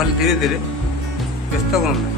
भल धीरे धीरे व्यस्त कौन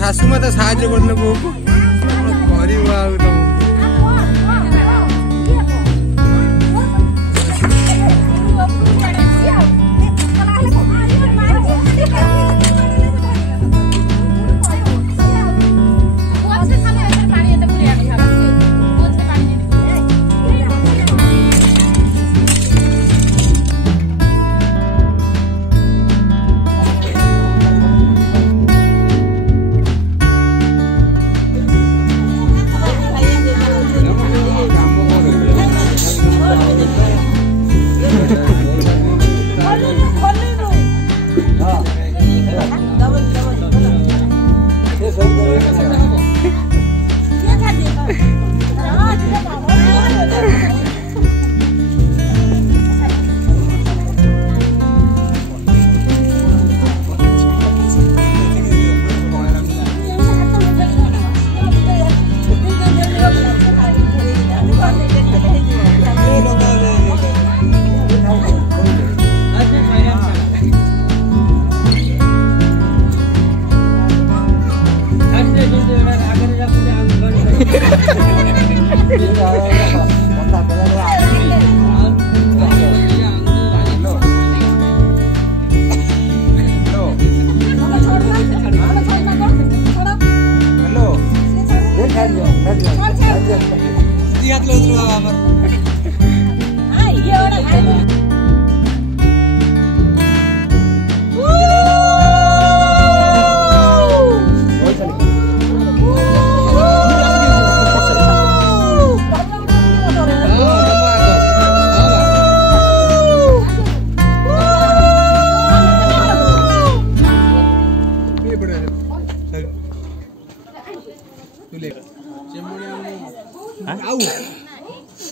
ଶାଶୁ ମତେ ସାହାଯ୍ୟ କରିଲେ ବୋଉକୁ କରିବ ଆଉ ତମ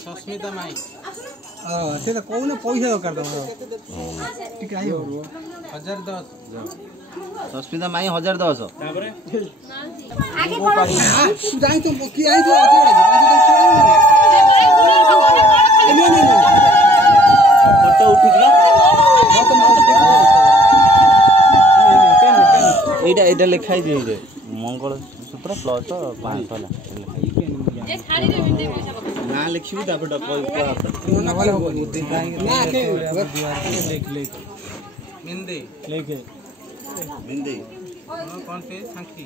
सस्मिता माई से तो कहू ना पैसा दरकार तुम 1010 सस्मिता माई 1010 जाई तो की आई तो फोटो उठिला एटा लिखाई दे मंगल सूत्र प्लस 5 वाला ना लिखियो तापर मिंदे लिखे मिंदे कौन पे सांखी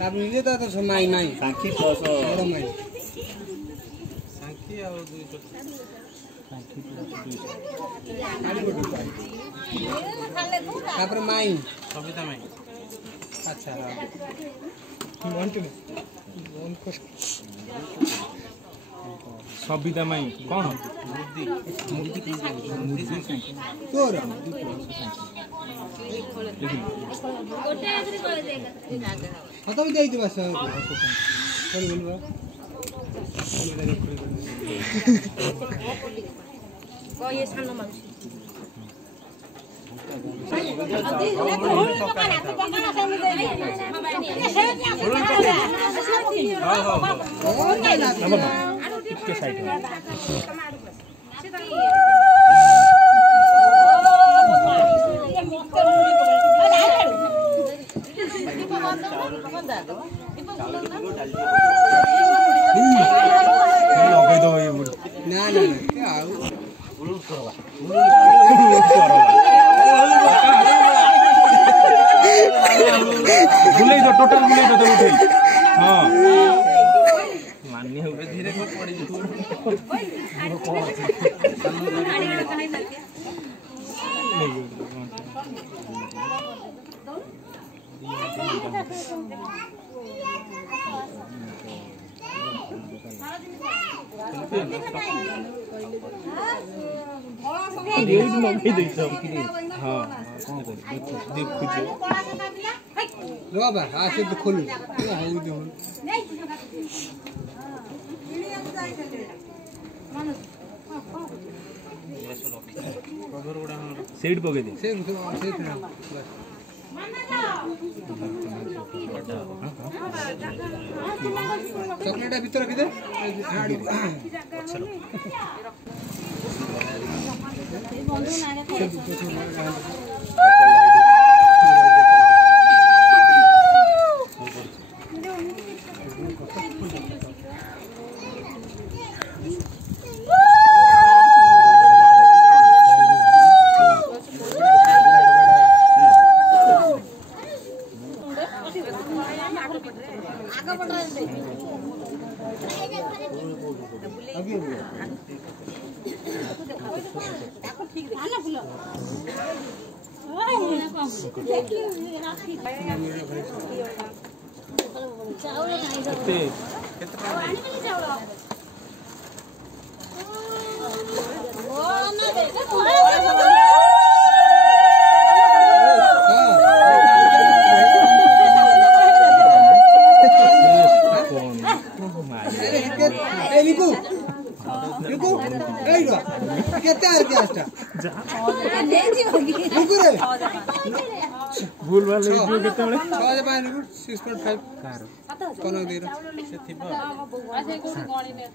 तब मिले तो समय नहीं सांखी प्लस बड़ माई सांखी और 200 सांखी तापर माई सविता माई अच्छा सविता माई कौन तोर खत्म जाई तो बस को ये सानो माउसी ना क्या बुले दो टोटल बुले दो उठे हां मान्य हो धीरे को पड़ी बाबा आसे तो खोलू सीट पके दे से चॉकलेट भीतर रखी दे भूल वाले जो केते बळे 6.5 कार कोन दे रो से थिबो आसे कोन गणी ने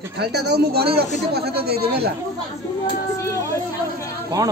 के थालटा दो मु गणी रखि छी पछा तो दे देबेला କ'ଣ